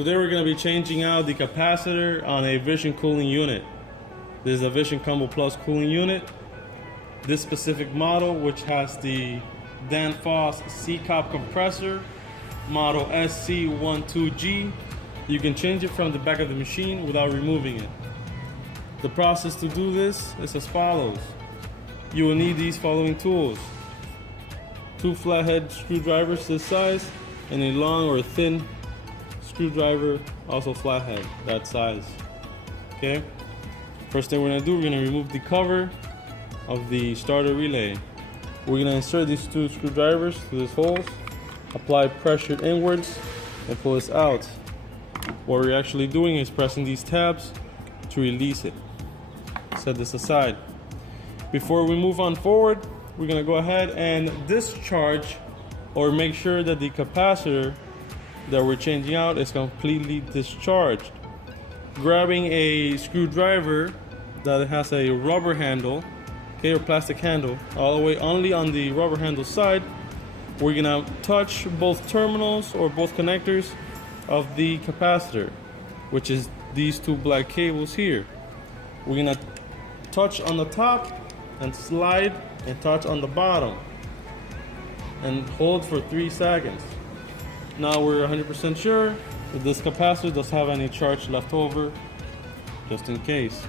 Today we're going to be changing out the capacitor on a Vision cooling unit. This is a Vision Combo Plus cooling unit. This specific model, which has the Danfoss C-Cop compressor, model SC12G, you can change it from the back of the machine without removing it. The process to do this is as follows. You will need these following tools: 2 flathead screwdrivers this size, and a long or thin screwdriver, also flathead, that size. Okay? First thing we're gonna do, we're gonna remove the cover of the starter relay. We're gonna insert these 2 screwdrivers through these holes, apply pressure inwards, and pull this out. What we're actually doing is pressing these tabs to release it. Set this aside. Before we move on forward, we're gonna go ahead and discharge or make sure that the capacitor that we're changing out is completely discharged. Grabbing a screwdriver that has a rubber handle, okay, or plastic handle, all the way only on the rubber handle side, we're gonna touch both terminals or both connectors of the capacitor, which is these 2 black cables here. We're gonna touch on the top and slide and touch on the bottom and hold for 3 seconds. Now we're 100% sure that this capacitor doesn't have any charge left over, just in case.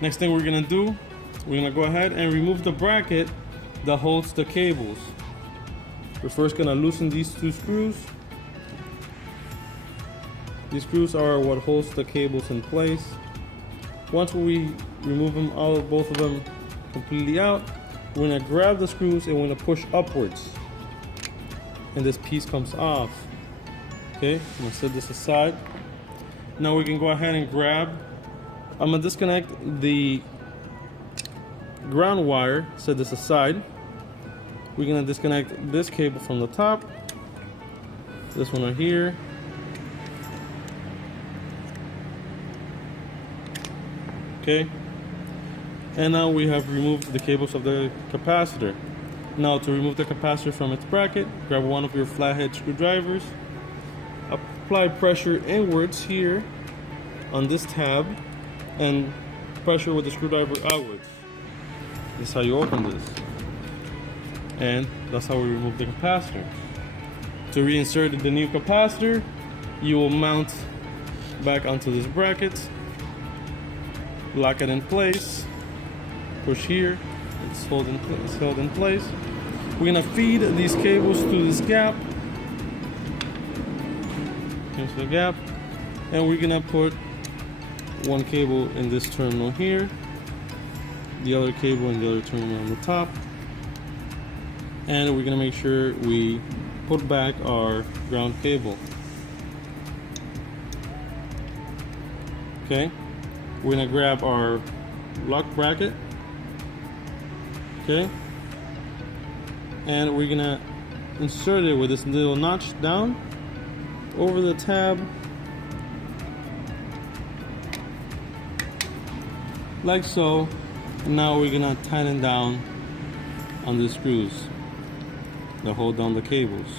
Next thing we're gonna do, we're gonna go ahead and remove the bracket that holds the cables. We're first gonna loosen these 2 screws. These screws are what holds the cables in place. Once we remove them all, both of them completely out, we're gonna grab the screws and we're gonna push upwards, and this piece comes off. Okay, I'm gonna set this aside. Now we can go ahead and grab, I'm gonna disconnect the ground wire, set this aside. We're gonna disconnect this cable from the top, this one right here. Okay, and now we have removed the cables of the capacitor. Now to remove the capacitor from its bracket, grab one of your flathead screwdrivers, apply pressure inwards here on this tab, and pressure with the screwdriver outwards. This is how you open this, and that's how we remove the capacitor. To reinsert the new capacitor, you will mount back onto this bracket, lock it in place, push here, it's held in place. We're gonna feed these cables to this gap, into the gap, and we're gonna put one cable in this terminal here, the other cable in the other terminal on the top, and we're gonna make sure we put back our ground cable. Okay, we're gonna grab our lock bracket, okay, and we're gonna insert it with this little notch down over the tab, like so. And now we're gonna tighten down on the screws that hold down the cables.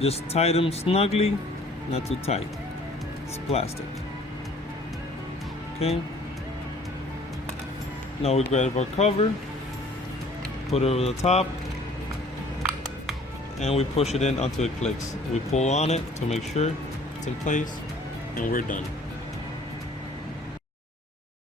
Just tie them snugly, not too tight. It's plastic. Okay. Now we grab our cover, put it over the top, and we push it in until it clicks. We pull on it to make sure it's in place, and we're done.